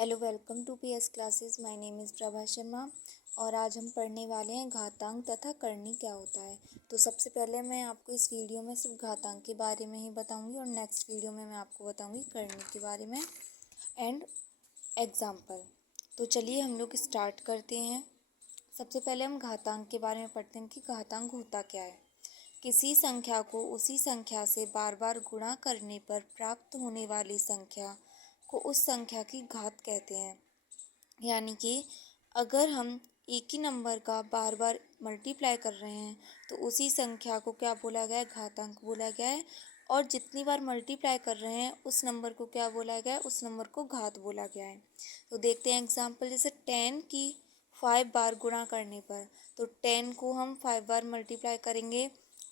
Hello, welcome to PS classes. My name is Prabha Sharma और आज हम पढ़ने वाले हैं घातांक तथा करनी क्या होता है। तो सबसे पहले मैं आपको इस वीडियो में सिर्फ घातांक के बारे में ही बताऊंगी और नेक्स्ट वीडियो में मैं आपको बताऊंगी करनी के बारे में एंड एग्जाम्पल। तो चलिए हम लोग स्टार्ट करते हैं। सबसे पहले हम घातांक के बारे में पढ़ते हैं कि घातांक होता क्या है। किसी संख्या को उसी संख्या से बार बार गुणा करने पर प्राप्त होने वाली संख्या को उस संख्या की घात कहते हैं। यानी कि अगर हम एक ही नंबर का बार बार मल्टीप्लाई कर रहे हैं तो उसी संख्या को क्या बोला गया है, घातांक बोला गया है। और जितनी बार मल्टीप्लाई कर रहे हैं उस नंबर को क्या बोला गया है, उस नंबर को घात बोला गया है। तो देखते हैं एग्जाम्पल, जैसे 10 की 5 बार गुणा करने पर, तो 10 को हम 5 बार मल्टीप्लाई करेंगे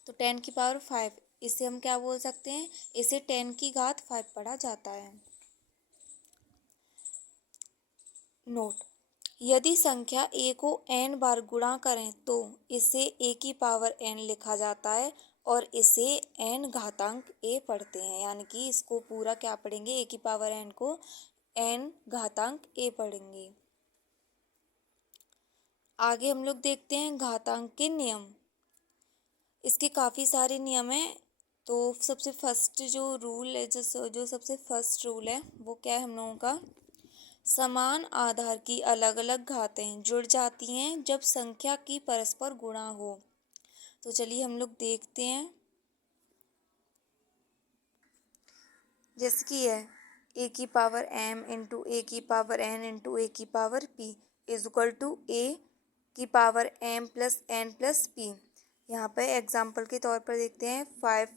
तो 10 की पावर 5, इसे हम क्या बोल सकते हैं, इसे 10 की घात 5 पढ़ा जाता है। नोट: यदि संख्या a को n बार गुणा करें तो इसे a की पावर n लिखा जाता है और इसे n घातांक a पढ़ते हैं। यानी कि इसको पूरा क्या पढ़ेंगे, a की पावर n को n घातांक a पढ़ेंगे। आगे हम लोग देखते हैं घातांक के नियम। इसके काफ़ी सारे नियम हैं। तो सबसे फर्स्ट जो रूल है, जो सबसे फर्स्ट रूल है वो क्या है हम लोगों का, समान आधार की अलग अलग घातें जुड़ जाती हैं जब संख्या की परस्पर गुणा हो। तो चलिए हम लोग देखते हैं। जैसे कि है a की पावर m इंटू ए की पावर n इंटू ए की power p is equal to a की power m plus n plus p। यहाँ पर एग्जाम्पल के तौर पर देखते हैं, 5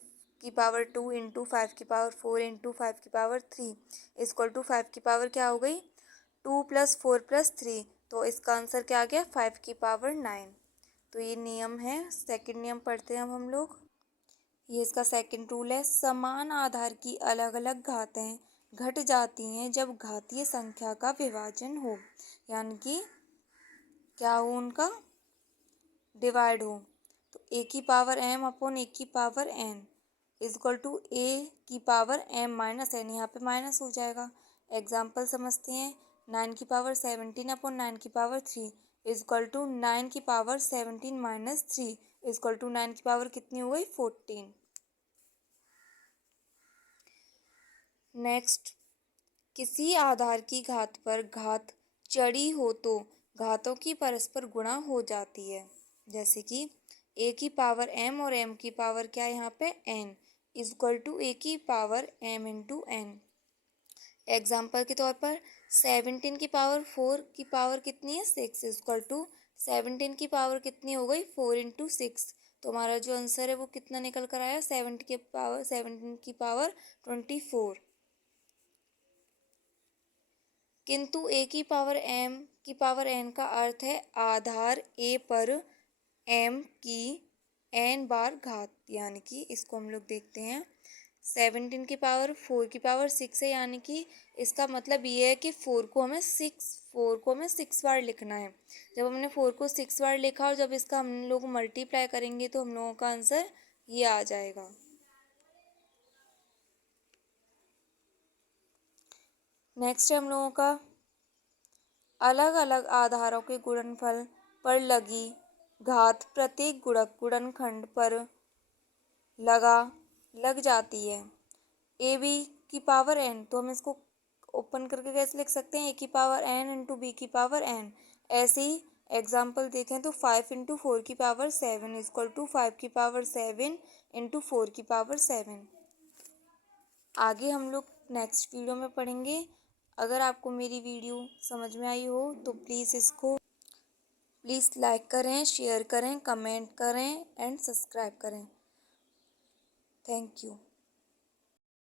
की पावर 2 इंटू 5 की पावर 4 इंटू 5 की पावर 3 इज इक्वल टू 5 की पावर क्या हो गई, 2 प्लस 4 प्लस 3। तो इसका आंसर क्या आ गया, 5 की पावर 9। तो ये नियम है। सेकंड नियम पढ़ते हैं अब हम लोग। ये इसका सेकंड रूल है, समान आधार की अलग अलग घातें घट जाती हैं जब घातीय संख्या का विभाजन हो। यानी कि क्या हो, उनका डिवाइड हो। तो a की पावर m अपॉन a की power n is equal to a की पावर m माइनस n, यहाँ पे माइनस हो जाएगा। एग्जाम्पल समझते हैं, 9 की पावर 17 अपॉन 9 की पावर 3 इज इक्वल टू 9 की power 17 minus 3 is equal to 9 की पावर कितनी हो गई, 14। नेक्स्ट, किसी आधार की घात पर घात चढ़ी हो तो घातों की परस्पर गुणा हो जाती है। जैसे कि a की पावर m और m की पावर क्या है यहाँ पे n is equal to a की power m into n। Example के तौर पर 17 की पावर 4 की पावर कितनी है, 6 इज इक्वल टू 17 की पावर कितनी हो गई, 4 इंटू 6। तो हमारा जो आंसर है वो कितना निकल कर आया, 17 की पावर 24। किंतु a की पावर m की पावर n का अर्थ है आधार a पर m की n बार घात। यानी कि इसको हम लोग देखते हैं, 17 की पावर 4 की पावर 6 है, यानी कि इसका मतलब ये है कि 4 को हमें 6 बार लिखना है। जब हमने 4 को 6 बार लिखा और जब इसका हम लोग मल्टीप्लाई करेंगे तो हम लोगों का आंसर ये आ जाएगा। नेक्स्ट है हम लोगों का अलग अलग आधारों के गुणनफल पर लगी घात प्रत्येक गुणक गुणनखंड पर लग जाती है। ए बी की पावर n, तो हम इसको ओपन करके कैसे लिख सकते हैं, a की पावर n इंटू बी की पावर n। ऐसे ही एग्जाम्पल देखें तो 5 इंटू 4 की पावर 7 इज इक्वल टू 5 की पावर 7 इंटू 4 की पावर 7। आगे हम लोग नेक्स्ट वीडियो में पढ़ेंगे। अगर आपको मेरी वीडियो समझ में आई हो तो प्लीज़ लाइक करें, शेयर करें, कमेंट करें एंड सब्सक्राइब करें। Thank you.